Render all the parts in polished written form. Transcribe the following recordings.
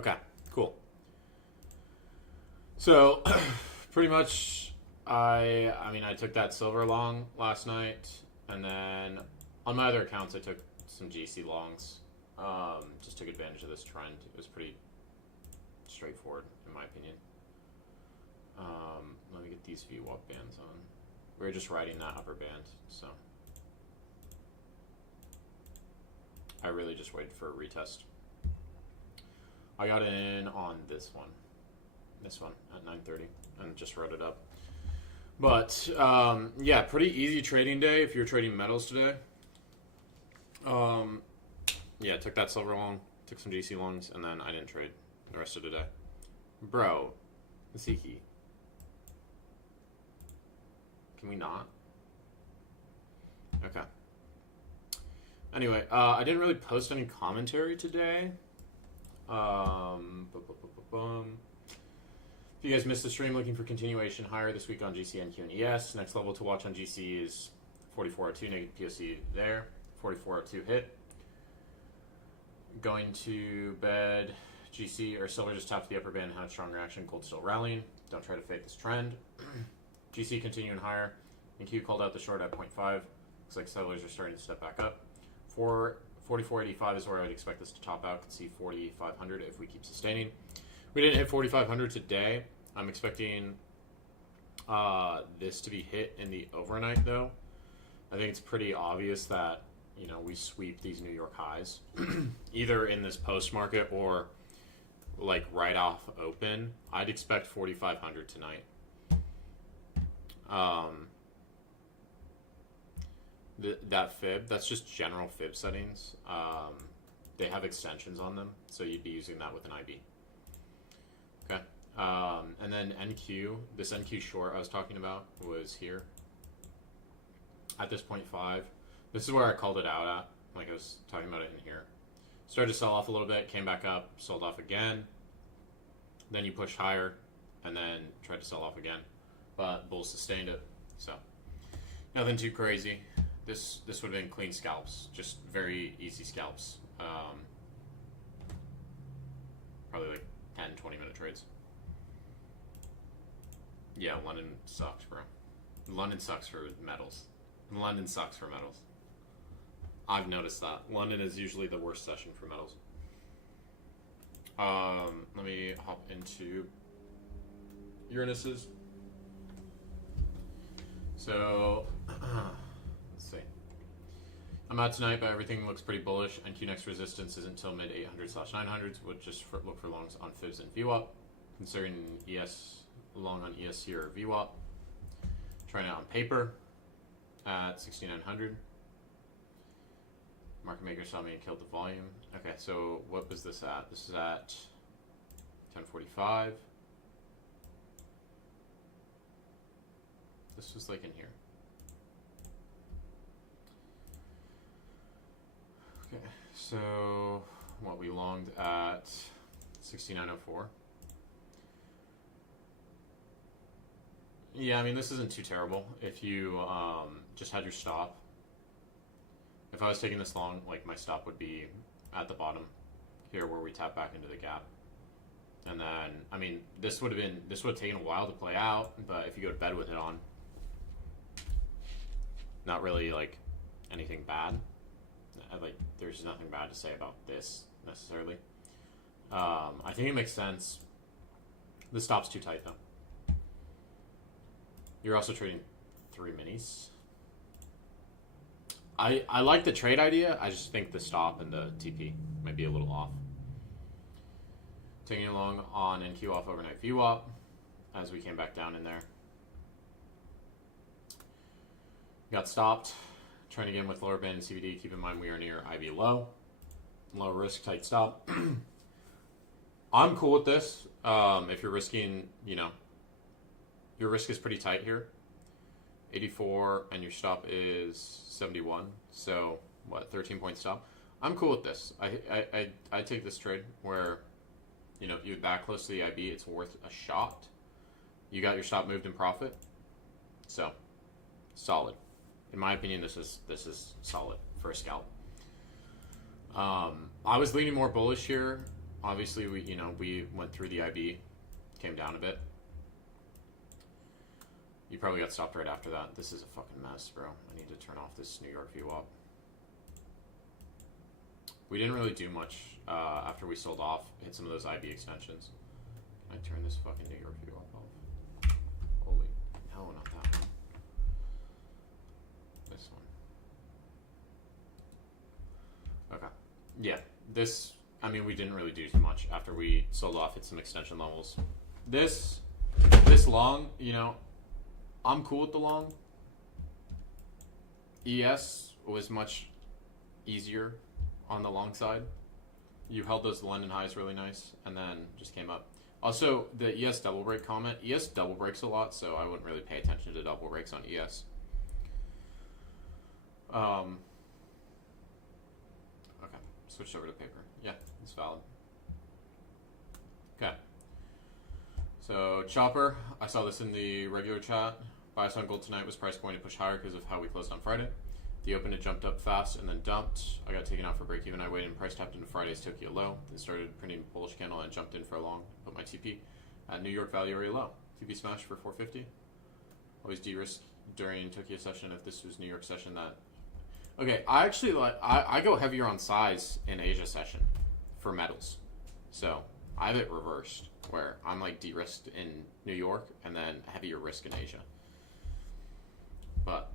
Okay, cool. So, pretty much, I took that silver long last night, and then on my other accounts, I took some GC longs. Just took advantage of this trend. It was pretty straightforward, in my opinion. Let me get these VWAP bands on. We were just riding that upper band, so I really just waited for a retest. I got in on this one at 9:30 and just wrote it up. But yeah, pretty easy trading day if you're trading metals today. Yeah, took that silver long, took some GC longs, and then I didn't trade the rest of the day. Bro, Masiki. Can we not? Okay. Anyway, I didn't really post any commentary today. If you guys missed the stream, looking for continuation higher this week on GC, NQ, and ES. Next level to watch on GC is 4402, negative POC there. 4402 hit. Going to bed, GC or silver just tapped the upper band and had a strong reaction. Gold still rallying. Don't try to fake this trend. GC continuing higher. NQ called out the short at 0.5. Looks like sellers are starting to step back up. 4485 is where I'd expect this to top out. Could see 4500 if we keep sustaining. We didn't hit 4500 today. I'm expecting this to be hit in the overnight, though. I think it's pretty obvious that we sweep these New York highs, either in this post market or like right off open. I'd expect 4500 tonight. That fib, that's just general fib settings. They have extensions on them, so you'd be using that with an IB. Okay. And then NQ, this NQ short I was talking about was here at this 0.5. This is where I called it out at, like I was talking about it in here. Started to sell off a little bit, came back up, sold off again. Then you pushed higher, and then tried to sell off again. But bulls sustained it, so nothing too crazy. This would have been clean scalps, just very easy scalps. Probably like 10, 20-minute trades. Yeah, London sucks, bro. London sucks for metals. London sucks for metals. I've noticed that. London is usually the worst session for metals. Let me hop into Uranus's. So, let's see. I'm out tonight, but everything looks pretty bullish. NQ next resistance is until mid 800/900s. Would just look for longs on fibs and VWAP. Considering ES, long on ES here or VWAP. Trying it on paper at 6900. Market maker saw me and killed the volume. Okay, so what was this at? This is at 1045. This was like in here. Okay, so what we longed at 6904. Yeah, I mean, this isn't too terrible if you just had your stop. If I was taking this long, like my stop would be at the bottom here where we tap back into the gap. And then, I mean, this would have taken a while to play out, but if you go to bed with it on, not really like anything bad. Like, there's nothing bad to say about this necessarily. I think it makes sense. The stop's too tight though. You're also trading 3 minis. I like the trade idea. I just think the stop and the TP might be a little off. Taking along on NQ off overnight VWAP as we came back down in there. Got stopped. Trying to get in with lower band and CVD. Keep in mind we are near IB low. Low risk, tight stop. I'm cool with this. If you're risking, your risk is pretty tight here. 84 and your stop is 71. So what, 13-point stop? I'm cool with this. I take this trade where, if you back close to the IB, it's worth a shot. You got your stop moved in profit. So solid. In my opinion, this is solid for a scalp. I was leaning more bullish here Obviously, we went through the IB, came down a bit. You probably got stopped right after that. This is a fucking mess, bro. I need to turn off this New York VWAP. We didn't really do much after we sold off. Hit some of those IB extensions. Can I turn this fucking New York VWAP off? Holy, no, not that one. This one. Okay. Yeah, this, I mean, we didn't really do too much after we sold off, hit some extension levels. This long, you know, I'm cool with the long. ES was much easier on the long side. You held those London highs really nice, and then just came up. Also, the ES double break comment, ES double breaks a lot, so I wouldn't really pay attention to double breaks on ES. Okay, switched over to paper. Yeah, it's valid. Okay. So, Chopper, I saw this in the regular chat. Bias on gold tonight was price going to push higher because of how we closed on Friday. The open, it jumped up fast and then dumped. I got taken out for break even. I waited and price tapped into Friday's Tokyo low. Then started printing bullish candle and jumped in for a long. Put my TP at New York value area low. TP smash for 450. Always de-risk during Tokyo session if this was New York session. That okay. I actually I go heavier on size in Asia session for metals. So I have it reversed where I'm like de-risked in New York and then heavier risk in Asia. But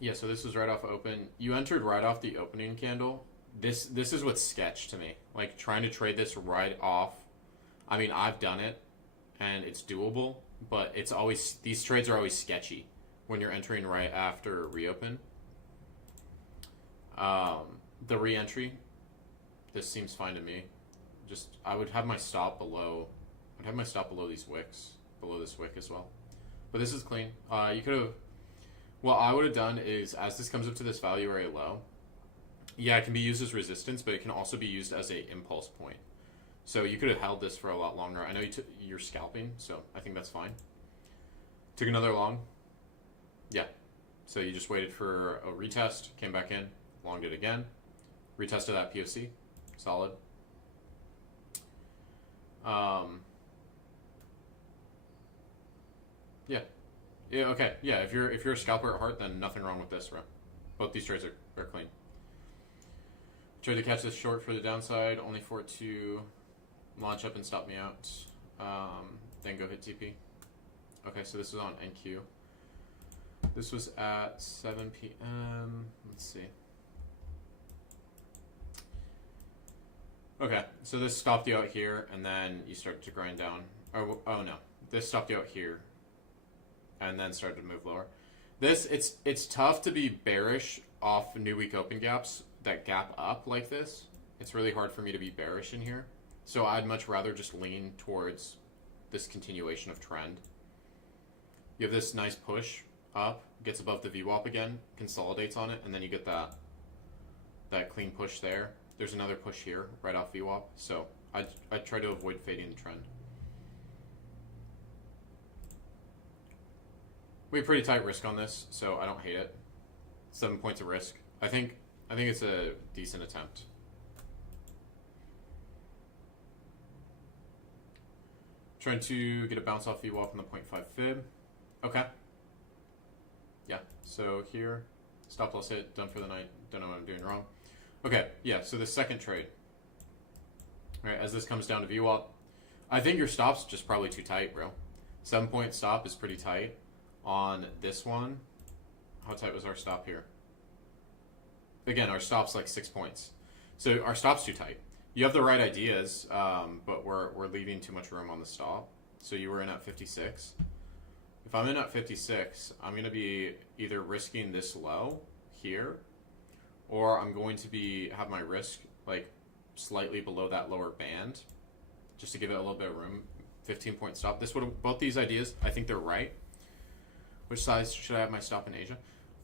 yeah, so this was right off open. You entered right off the opening candle. This is what's sketch to me. Like trying to trade this right off. I mean, I've done it and it's doable, but it's always, these trades are always sketchy when you're entering right after reopen. The re-entry, this seems fine to me. Just, I would have my stop below, I'd have my stop below these wicks, below this wick as well. But this is clean. You could have, what I would have done is, as this comes up to this value area low, yeah, it can be used as resistance, but it can also be used as a impulse point. So you could have held this for a lot longer. I know you're scalping, so I think that's fine. Took another long. Yeah. So you just waited for a retest, came back in, longed it again, retested that POC, solid. Yeah. Yeah, okay. Yeah, if you're a scalper at heart, then nothing wrong with this, bro. Both these trades are clean. Tried to catch this short for the downside, only for it to launch up and stop me out. Then go hit TP. Okay, so this is on NQ. This was at 7 p.m. Let's see. Okay, so this stopped you out here, and then you started to grind down. Oh no, this stopped you out here, and then started to move lower. This, it's tough to be bearish off new week open gaps that gap up like this. It's really hard for me to be bearish in here. So I'd much rather just lean towards this continuation of trend. You have this nice push up, gets above the VWAP again, consolidates on it, and then you get that clean push there. There's another push here, right off VWAP. So I try to avoid fading the trend. We have pretty tight risk on this, so I don't hate it. 7 points of risk. I think it's a decent attempt. Trying to get a bounce off VWAP on the 0.5 fib. Okay. Yeah, so here, stop loss hit, done for the night, don't know what I'm doing wrong. Okay, yeah, so the second trade. All right, as this comes down to VWAP, I think your stop's just probably too tight, bro. 7 point stop is pretty tight. On this one, how tight was our stop here? Again, our stop's like 6 points. So our stop's too tight. You have the right ideas, but we're leaving too much room on the stop. So you were in at 56. If I'm in at 56, I'm going to be either risking this low here, or I'm going to have my risk like slightly below that lower band, just to give it a little bit of room. 15 point stop. This would, both these ideas, I think they're right. Which size should I have my stop in Asia?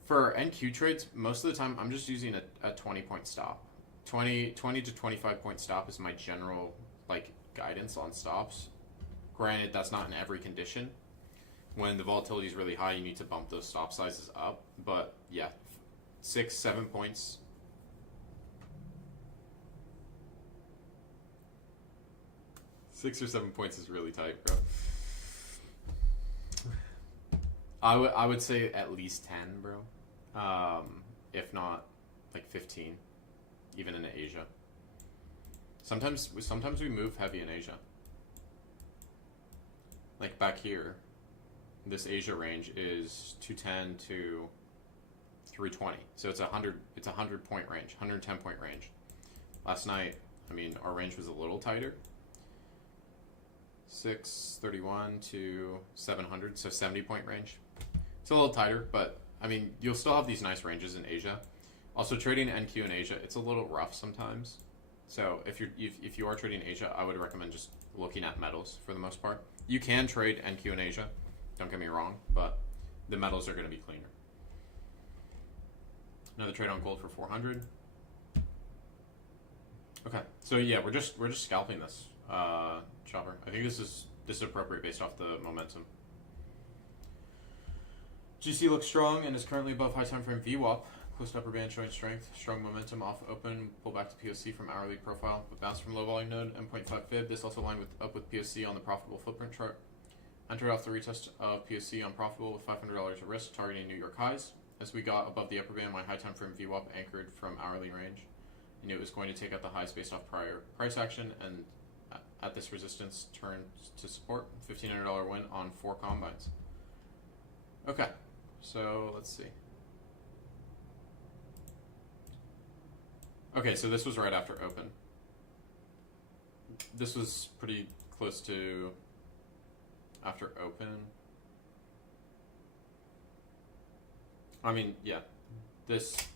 For NQ trades, most of the time I'm just using a 20 point stop. 20 to 25 point stop is my general like guidance on stops. Granted, that's not in every condition. When the volatility is really high, you need to bump those stop sizes up. But yeah, 6, 7 points. 6 or 7 points is really tight, bro. I would say at least 10, bro. If not like 15, even in Asia. Sometimes we move heavy in Asia. Like back here, this Asia range is 210 to 320. So it's a 100 point range, 110 point range. Last night, I mean, our range was a little tighter. 631 to 700, so 70 point range. It's a little tighter, but I mean, you'll still have these nice ranges in Asia. Also, trading NQ in Asia, it's a little rough sometimes. So if you are trading Asia, I would recommend just looking at metals for the most part. You can trade NQ in Asia, don't get me wrong, but the metals are going to be cleaner. Another trade on gold for 400. Okay, so yeah, we're just scalping this, Chopper. I think this is appropriate based off the momentum. GC looks strong and is currently above high time frame VWAP. Close to upper band showing strength. Strong momentum off open. Pull back to POC from hourly profile. But bounce from low volume node. M.5 fib. This also lined up with POC on the profitable footprint chart. Entered off the retest of POC on profitable with $500 of risk, targeting New York highs. As we got above the upper band, my high time frame VWAP anchored from hourly range. I knew it was going to take out the highs based off prior price action, and at this resistance turned to support. $1,500 win on 4 combines. Okay, so let's see. Okay, so this was right after open. This was pretty close to after open. I mean, yeah. This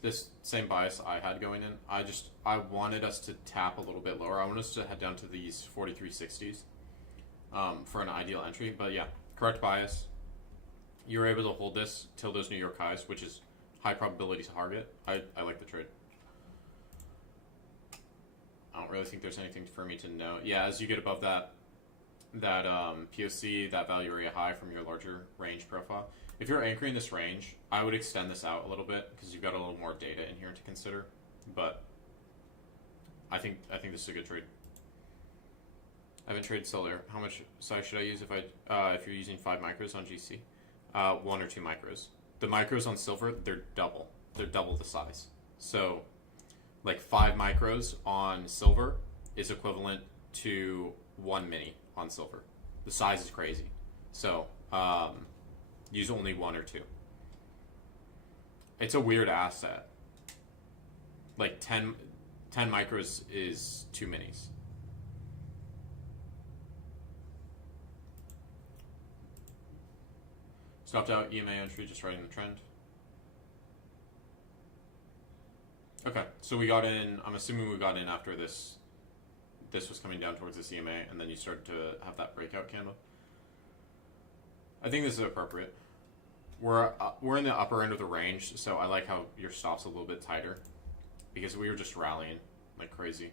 same bias I had going in, I wanted us to tap a little bit lower. I wanted us to head down to these 4360s for an ideal entry. But yeah, correct bias. You were able to hold this till those New York highs, which is high probability target. I like the trade. I don't really think there's anything for me to know. Yeah, as you get above that POC, that value area high from your larger range profile, if you're anchoring this range, I would extend this out a little bit because you've got a little more data in here to consider. But I think this is a good trade. I haven't traded solar. How much size should I use if you're using 5 micros on GC? 1 or 2 micros. The micros on silver, they're double. They're double the size. So like 5 micros on silver is equivalent to 1 mini on silver. The size is crazy. So use only 1 or 2. It's a weird asset. Like 10 micros is 2 minis. Stopped out EMA entry, just riding the trend. Okay, so we got in, I'm assuming we got in after this was coming down towards this EMA, and then you started to have that breakout candle. I think this is appropriate. We're in the upper end of the range, so I like how your stop's a little bit tighter because we were just rallying like crazy.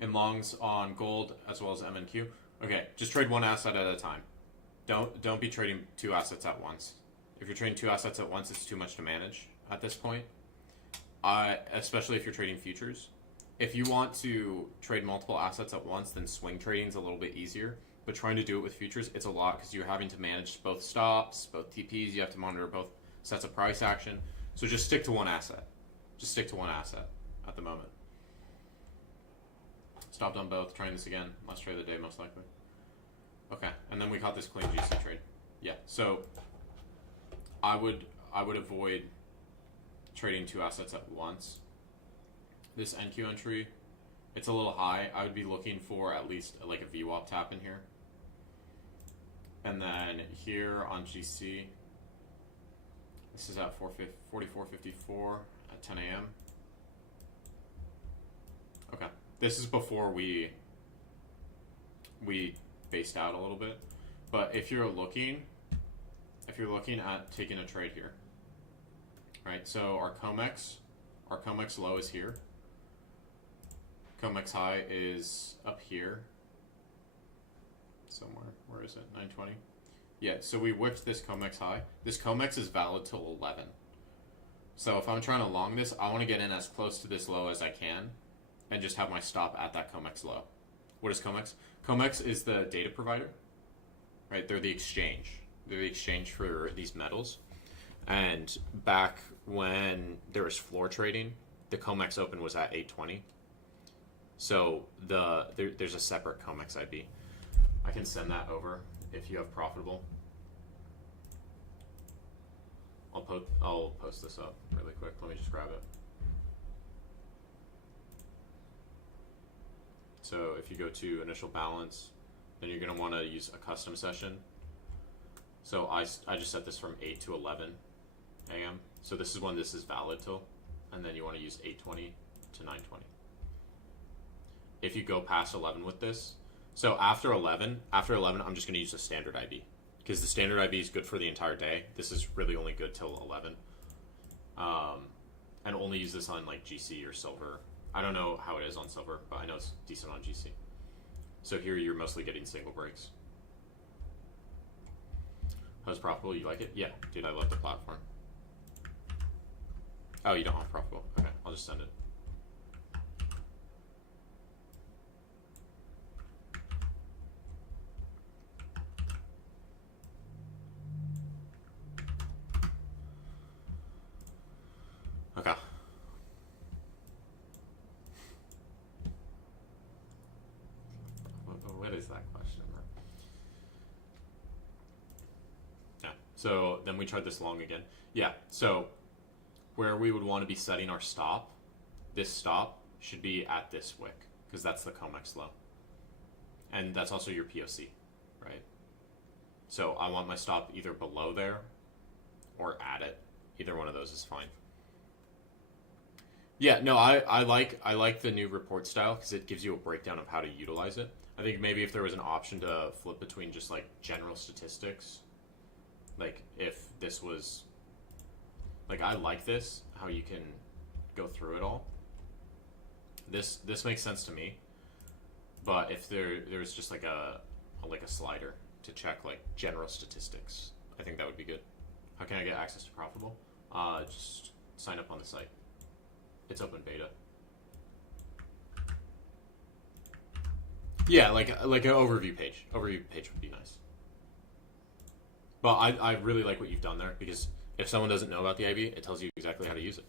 In longs on gold as well as MNQ. Okay, just trade 1 asset at a time. Don't be trading 2 assets at once. If you're trading 2 assets at once, it's too much to manage at this point. Especially if you're trading futures. If you want to trade multiple assets at once, then swing trading is a little bit easier. But trying to do it with futures, it's a lot because you're having to manage both stops, both TPs. You have to monitor both sets of price action. So just stick to 1 asset. Just stick to 1 asset at the moment. Stopped on both. Trying this again. Last trade of the day, most likely. Okay, and then we caught this clean GC trade. Yeah, so I would avoid trading 2 assets at once. This NQ entry, it's a little high. I would be looking for at least like a VWAP tap in here. And then here on GC, this is at 44.54 at 10 a.m. Okay, this is before we based out a little bit. But if you're looking at taking a trade here, right? So our COMEX low is here. COMEX high is up here somewhere. Where is it? 920. Yeah, so we whipped this COMEX high. This COMEX is valid till 11. So if I'm trying to long this, I want to get in as close to this low as I can and just have my stop at that COMEX low. What is COMEX? COMEX is the data provider, right? They're the exchange. They're the exchange for these metals. And back when there was floor trading, the COMEX open was at 820. So there's a separate COMEX IB. I can send that over if you have Profitable. I'll post this up really quick. Let me just grab it. So if you go to initial balance, then you're going to want to use a custom session. So I just set this from 8 to 11 a.m. So this is when this is valid till, and then you want to use 8:20 to 9:20. If you go past 11 with this, so after 11, I'm just going to use the standard IB because the standard IB is good for the entire day. This is really only good till 11, and only use this on like GC or silver. I don't know how it is on silver, but I know it's decent on GC. So here you're mostly getting single breaks. How's Profitable? You like it? Yeah, dude, I love the platform. Oh, you don't have Profitable? Okay, I'll just send it. Okay. What is that question? Yeah. So then we tried this long again. Yeah. So where we would want to be setting our stop, this stop should be at this wick because that's the COMEX low, and that's also your POC, right? So I want my stop either below there or at it. Either one of those is fine. Yeah, no, I like the new report style because it gives you a breakdown of how to utilize it. I think maybe if there was an option to flip between just like general statistics, like if this was, like I like this, how you can go through it all. This makes sense to me, but if there was just like a slider to check like general statistics, I think that would be good. How can I get access to Profitable? Just sign up on the site. It's open beta. Yeah, like an overview page. Overview page would be nice. But I really like what you've done there because if someone doesn't know about the IB, it tells you exactly how to use it.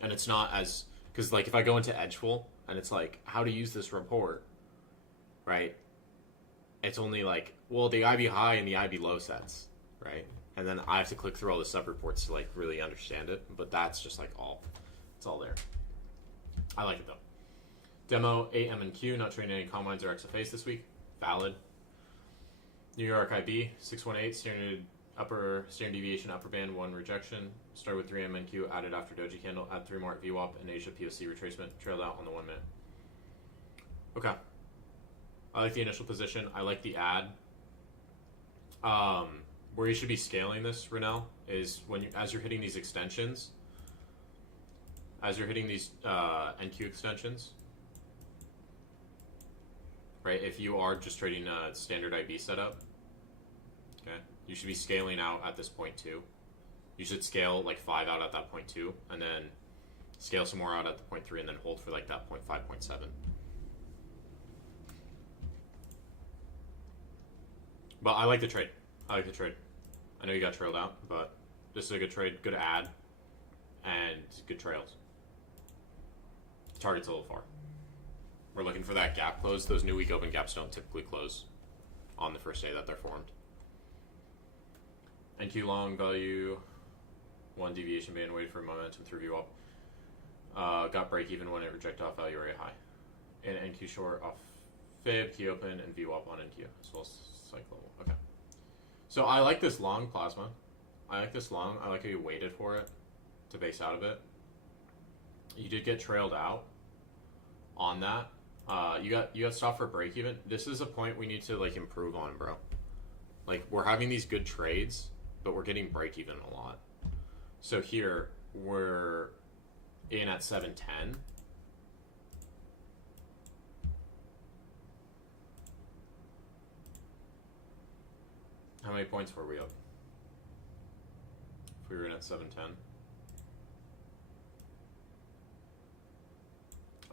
And it's not as, because like if I go into Edgeful and it's like how to use this report, right? It's only like, well, the IB high and the IB low sets, right? And then I have to click through all the sub reports to like really understand it. But that's just like it's all there. I like it though. Demo AMNQ, not trading any combines or XFAs this week. Valid. New York IB 618 standard deviation upper band 1 rejection. Started with 3 MNQ, added after Doji candle, add 3 more at VWAP and Asia POC retracement, trailed out on the 1 minute. Okay. I like the initial position. I like the add. Where you should be scaling this, Renell, is when as you're hitting these extensions, as you're hitting these NQ extensions, right? If you are just trading a standard IB setup, okay, you should be scaling out at this point too. You should scale like 5 out at that point 2, and then scale some more out at the point 3, and then hold for like that point 5, point 7. But I like the trade. I know you got trailed out, but this is a good trade, good add, and good trails. Target's a little far. We're looking for that gap close. Those new week open gaps don't typically close on the first day that they're formed. NQ long value, 1 deviation band, waited for momentum through VWAP. Got break even when it rejected off value area high. And NQ short off fib, key open, and VWAP on NQ as well as cycle level. Okay. So I like this long plasma. I like this long. I like how you waited for it to base out of it. You did get trailed out on that. You got stopped for break even. This is a point we need to like improve on, bro. Like we're having these good trades, but we're getting break even a lot. So here we're in at 710. How many points were we up? If we were in at 710.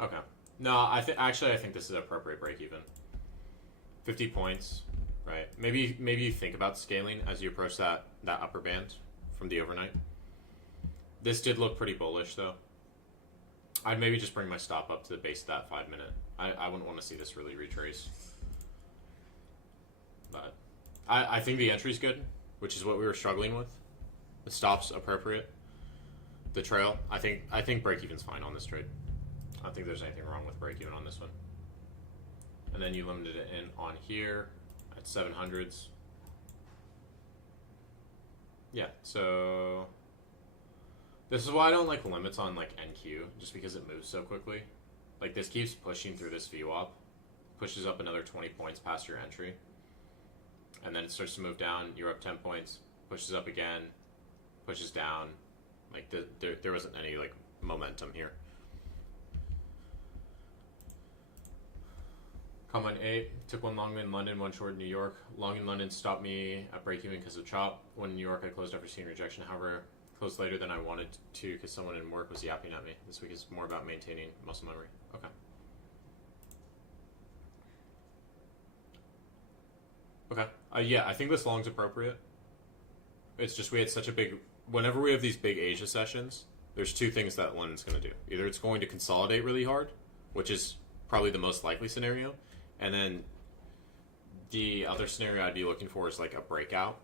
Okay. No, I think this is appropriate break even. 50 points, right? Maybe you think about scaling as you approach that upper band from the overnight. This did look pretty bullish though. I'd maybe just bring my stop up to the base of that 5 minute. I wouldn't want to see this really retrace. But I think the entry's good, which is what we were struggling with. The stop's appropriate. The trail, I think break even's fine on this trade. I don't think there's anything wrong with break even on this one. And then you limited it in on here at 700s. Yeah, so this is why I don't like limits on like NQ, just because it moves so quickly. Like this keeps pushing through this VWAP, pushes up another 20 points past your entry, and then it starts to move down. You're up 10 points, pushes up again, pushes down. Like there wasn't any like momentum here. Comment 8, took one long in London, one short in New York. Long in London stopped me at break even because of chop. One in New York I closed after seeing rejection. However, closed later than I wanted to because someone in work was yapping at me. This week is more about maintaining muscle memory. Okay. Okay. Yeah, I think this long's appropriate. It's just we had such a big... Whenever we have these big Asia sessions, there's two things that London's going to do. Either it's going to consolidate really hard, which is probably the most likely scenario, and then the other scenario I'd be looking for is like a breakout,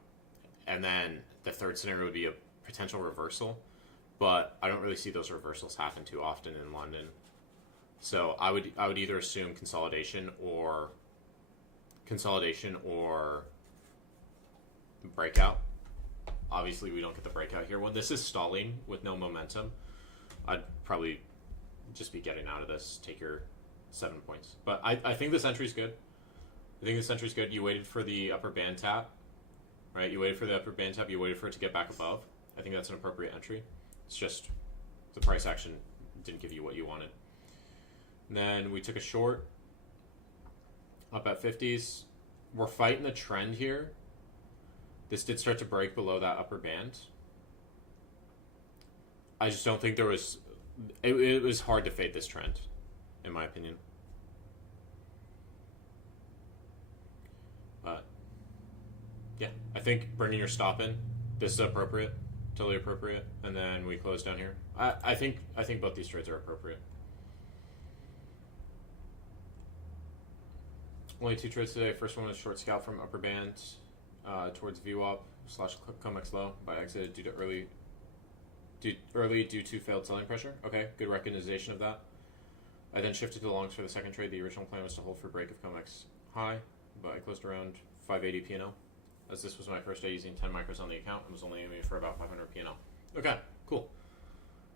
and then the third scenario would be a potential reversal, but I don't really see those reversals happen too often in London. So I would either assume consolidation or breakout. Obviously we don't get the breakout here. When this is stalling with no momentum, I'd probably just be getting out of this. Take your 7 points. But I think this entry's good. You waited for the upper band tap, right? You waited for the upper band tap. You waited for it to get back above. I think that's an appropriate entry. It's just the price action didn't give you what you wanted. And then we took a short up at 50s. We're fighting the trend here. This did start to break below that upper band. I just don't think there was... It was hard to fade this trend, in my opinion. But, yeah, I think bringing your stop in, this is appropriate, totally appropriate, and then we close down here. I think both these trades are appropriate. Only two trades today. First one was short scalp from upper band towards VWAP / COMEX low, but I exited due to failed selling pressure. Okay, good recognition of that. I then shifted to longs for the second trade. The original plan was to hold for break of COMEX high, but I closed around 580 P&L, as this was my first day using 10 micros on the account and was only aiming for about 500 P&L. Okay, cool.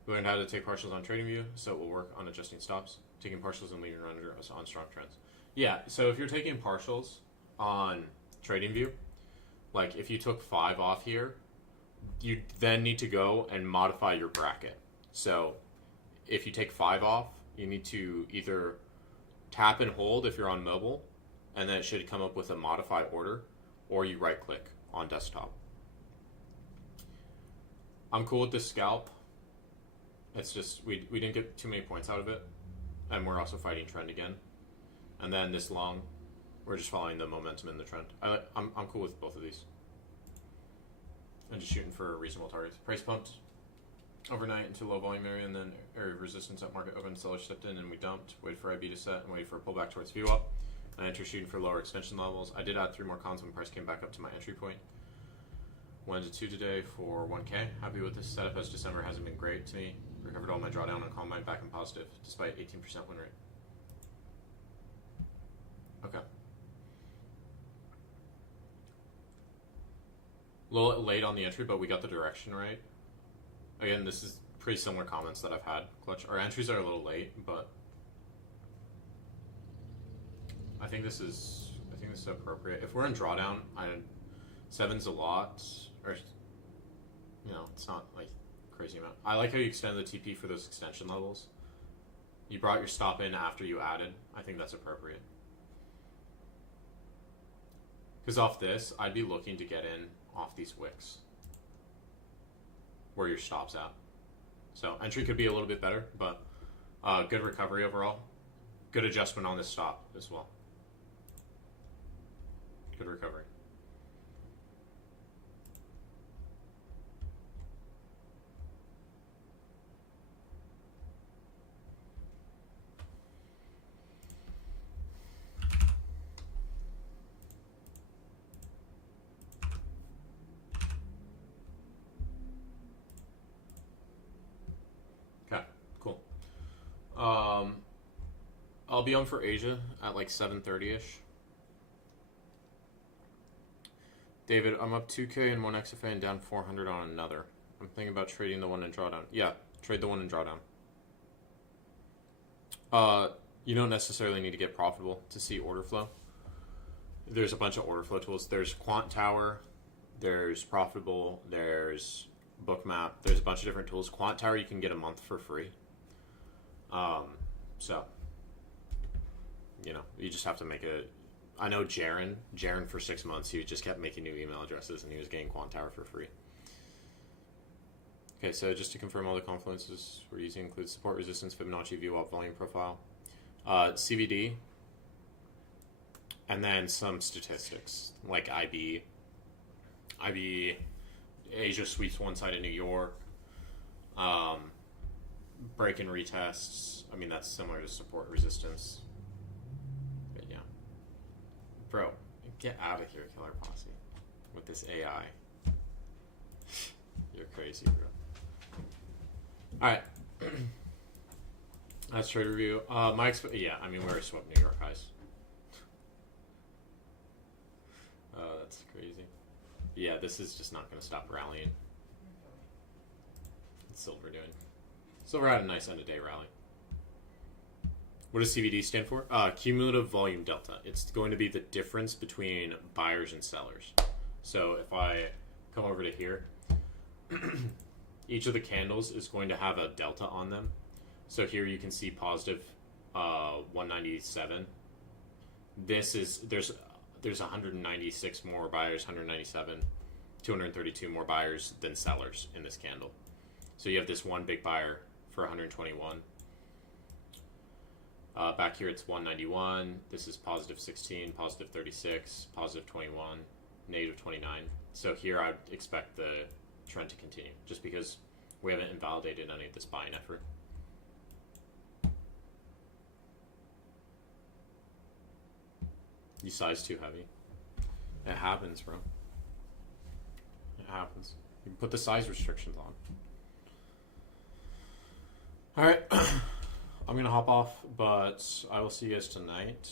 We learned how to take partials on TradingView, so it will work on adjusting stops, taking partials and leaving under on strong trends. Yeah, so if you're taking partials on TradingView, like if you took 5 off here, you then need to go and modify your bracket. So if you take 5 off, you need to either tap and hold if you're on mobile, and then it should come up with a modify order, or you right click on desktop. I'm cool with this scalp. It's just we didn't get too many points out of it, and we're also fighting trend again. And then this long, we're just following the momentum in the trend. I'm cool with both of these. And just shooting for reasonable targets. Price pumped overnight into low volume area, and then area of resistance at market open. Sellers stepped in and we dumped. Waited for IB to set and waited for a pullback towards VWAP. I entered shooting for lower extension levels. I did add 3 more cons when price came back up to my entry point. 1 to 2 today for 1K. Happy with this setup as December hasn't been great to me. Recovered all my drawdown on call mine back in positive despite 18% win rate. Okay. A little late on the entry, but we got the direction right. Again, this is pretty similar comments that I've had. Clutch. Our entries are a little late, but I think this is appropriate. If we're in drawdown, 7's a lot, or it's not like crazy amount. I like how you extended the TP for those extension levels. You brought your stop in after you added. I think that's appropriate. Because off this, I'd be looking to get in off these wicks where your stop's at. So entry could be a little bit better, but good recovery overall. Good adjustment on this stop as well. Good recovery. Okay, cool. I'll be on for Asia at like 7:30ish. David, I'm up 2K in one XFA and down 400 on another. I'm thinking about trading the one in drawdown. Yeah, trade the one in drawdown. You don't necessarily need to get profitable to see order flow. There's a bunch of order flow tools. There's Quant Tower, there's Profitable, there's Bookmap. There's a bunch of different tools. Quant Tower you can get a month for free. So, you know, you just have to make a... I know Jaren for 6 months, he just kept making new email addresses and he was getting Quant Tower for free. Okay, so just to confirm, all the confluences we're using include support, resistance, Fibonacci, VWAP, volume profile, CVD, and then some statistics like IB, Asia sweeps one side of New York, break and retests. I mean, that's similar to support resistance. But yeah. Bro, get out of here, Killer Posse, with this AI. You're crazy, bro. Alright. That's trade review. Yeah, I mean, we already swept New York highs. Oh, that's crazy. Yeah, this is just not going to stop rallying. What's Silver doing? Silver had a nice end of day rally. What does CVD stand for? Cumulative volume delta. It's going to be the difference between buyers and sellers. So if I come over to here, each of the candles is going to have a delta on them. So here you can see positive 197. This is there's 196 more buyers, 197, 232 more buyers than sellers in this candle. So you have this one big buyer for 121. Back here it's 191. This is positive 16, positive 36, positive 21, negative 29. So here I'd expect the trend to continue, just because we haven't invalidated any of this buying effort. You size too heavy. It happens, bro. It happens. You can put the size restrictions on. Alright. I'm gonna hop off, but I will see you guys tonight.